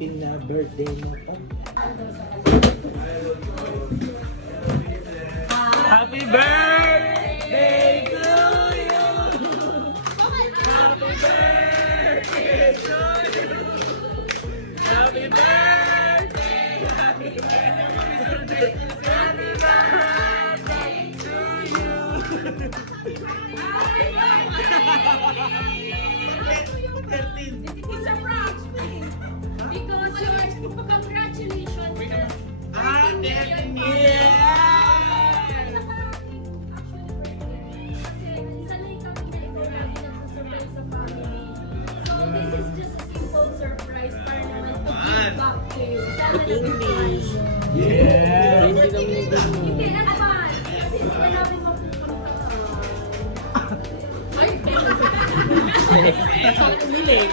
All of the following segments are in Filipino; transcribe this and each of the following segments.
belated na birthday mo po. Happy birthday to you! Happy birthday to you! Happy birthday! Happy birthday! Happy birthday to you! It's a prank, please. Because your congratulations. But English. Yeah. Hindi kami nagdamo. Hindi naman. Kasi sinabi mo Umilig.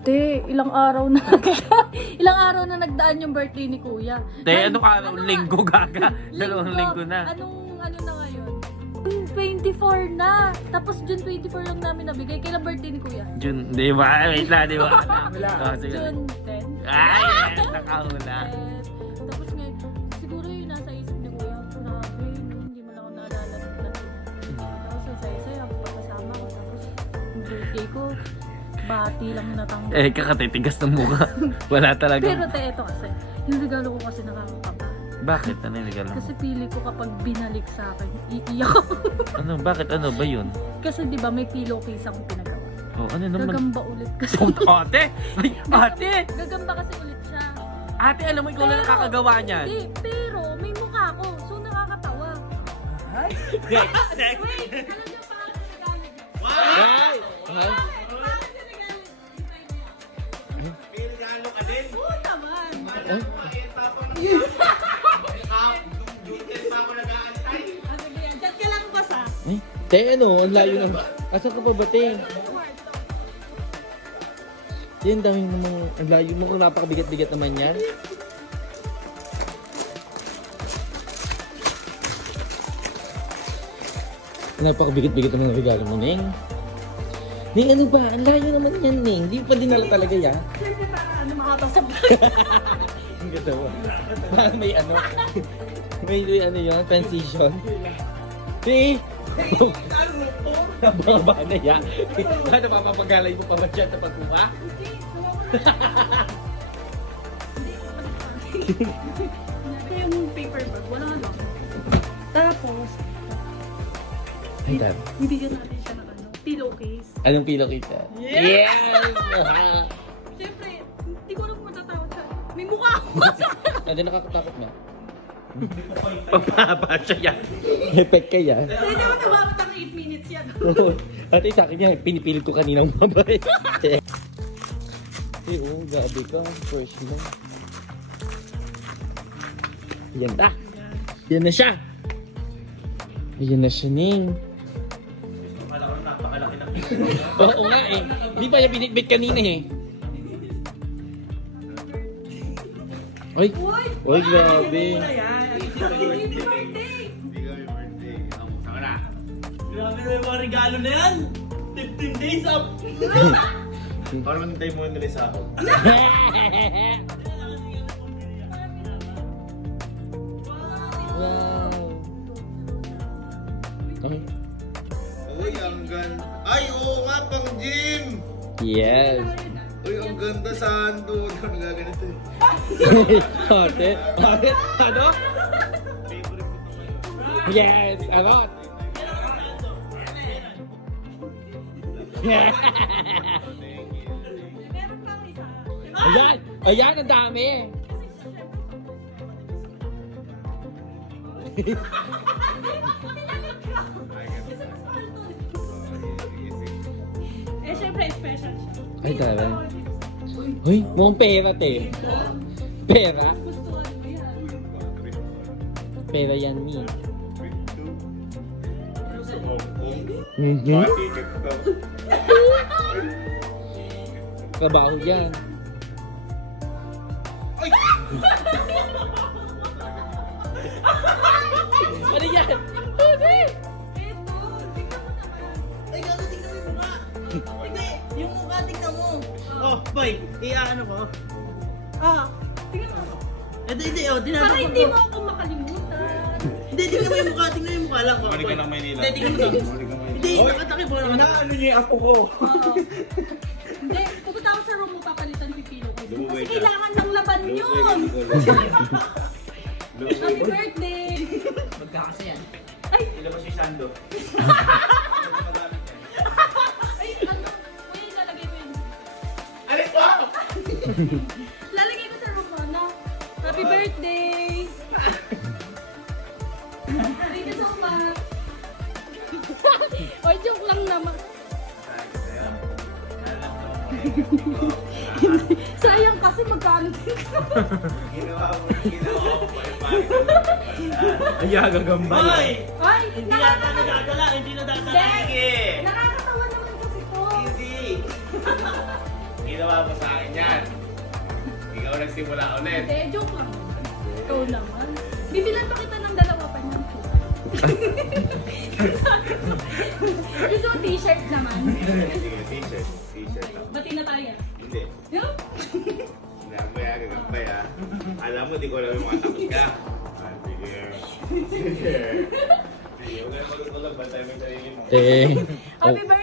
Te, ilang araw na ilang araw na nagdaan yung birthday ni Kuya. Te, anong araw? Linggo gaga. Dalawang linggo na. Anong ano na ngayon? June 24 na. Tapos June 24 lang namin nabigay. Kailan birthday ni Kuya? June, di ba? Wait lang, di ba? Oh, sige. June 10. Ay, nakahula. Tapos ngayon, siguro yung nasa isip ni Kuya, grabe, no, hindi mo lang ako naalala ng dati. Tapos ang saya-saya, pagkasama ko. Tapos yung birthday ko, bati lang yung natanggap. Eh, kakatitigas ng mukha. Wala talaga. Pero te, eto kasi, yung regalo ko kasi nakakakaba. Bakit? Ano yung regalo mo? Kasi pili ko kapag binalik sa akin, iiyak ako. Ano? Bakit? Ano ba yun? Kasi di ba may pillowcase akong pinagawa. Oh, ano naman? Gagamba ulit kasi. Ate! Ay, ate! Gagamba kasi ulit siya. Ate, alam mo, ikaw lang nakakagawa niyan. Hindi, pero may mukha ko. So nakakatawa. Next! Wait, alam niyo pa ako regalo niyo. Ay! Ay! May regalo ka din? Oo naman. Ay! Junior pa ako nag-aantay. Sige, dyan ka lang basta. Ay! Te, ano? Ang layo na. Asan ka pa ba, te? Yan, dami namang ang layo mo. Kung napakabigat-bigat naman yan. Napakabigat-bigat naman ang regalo mo, Neng. Neng, ano ba? Ang layo naman yan, Neng. Hindi pa dinala talaga yan. Siyempre para ano makata sa vlog. Ang ganda mo. Parang may ano. may ano yun, transition. Te! Nababa na yan. Ano, mapapagalay mo pa ba dyan sa pagkuha? Ito yung paper bag, wala lang. Tapos, Ay, dad. bibigyan natin siya ng ano, pillowcase. Anong pilo kita? Yes! Yes! Siyempre, hindi ko alam kung matatakot siya. May mukha ako. Ano nakakatakot na? Pababa siya yan. Effect ka yan. Hindi naman nababot ng 8 minutes yan. Ate, sa akin yan. Pinipilit ko kaninang mabay. Eh, oh, gabi ka. Fresh mo. Yan na. Yan na siya. Yan na siya, Ning. Akala ko napakalaki na. Oo nga eh. Hindi pa niya binitbit kanina eh. Ay! Ay, grabe. Happy birthday! Hindi kami birthday. Ang saka na. Grabe na yung mga regalo na yan! 15 days up! Para man tayo mo nila sa ako. Wow. Ay. Uy, ang ganda. Ay, oo nga, pang gym! Yes. Uy, ang ganda sa ando. Ano nagaganito eh. Ate, ate, ano? Favorite ko naman. Yes, a lot. Meron pang isa. Ayan, ayan, ang dami. Eh, syempre, special siya. Ay, tara. Uy, mukhang pera, te. Pera? Gustuhan mo yan. Pera yan, ni. Mga Mhm. ticket daw. Trabaho yan. Ay! Ano yan? Ito, Boy, ano ko? Ah, tingnan mo. Hindi, Para tinatakot hindi ko. mo ako makalimutan. Hindi, tingnan mo yung mukha, tingnan mo yung mukha lang. Balik ka ng Maynila. Hindi, tingnan mo to. Balik ka ng Maynila. Hindi, nakatakip mo. Ano niyo yung apo ko? Oo. Hindi, pupunta ako sa room mo, papalitan pipilo ko. Kasi Lumabay ka. kailangan ng laban yun. Happy birthday! Magkakasa yan. Ay, Ilabas si Sando. ay, ano? Uy, lalagay ko yun. Alis mo! Lalagay ko sa room mo, no? Happy birthday! Thank you so much. Oy, joke lang naman. Sayang kasi magkano din ka. Ginawa mo. Ay, gagambal. Boy! Ay, Hindi yata nadadala, hindi nadadala. Hindi. Nakakatawa naman kasi to. Easy. Ginawa mo sa akin yan. Ikaw nagsimula ulit. Hindi, joke lang naman. Ikaw naman. Bibilan pa kita ng dalawa pa niyan. Gusto mo t-shirt naman. Sige, t-shirt. T-shirt ako. Bati na tayo. Hindi. Yup. Namaya, gagambay ah. Alam mo, di ko alam yung mga takot ka. Ah, sige. Sige. Sige, huwag na magulog. Bantay mo yung sarili mo. Eh, Happy birthday!